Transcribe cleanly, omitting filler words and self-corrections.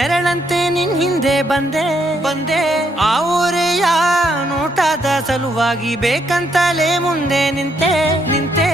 ನೆರಳಂತೆ ನಿನ್ ಹಿಂದೆ ಬಂದೆ ಆ ಊರೆಯ ನೋಟದ ಸಲುವಾಗಿ ಬೇಕಂತಲೇ ಮುಂದೆ ನಿಂತೆ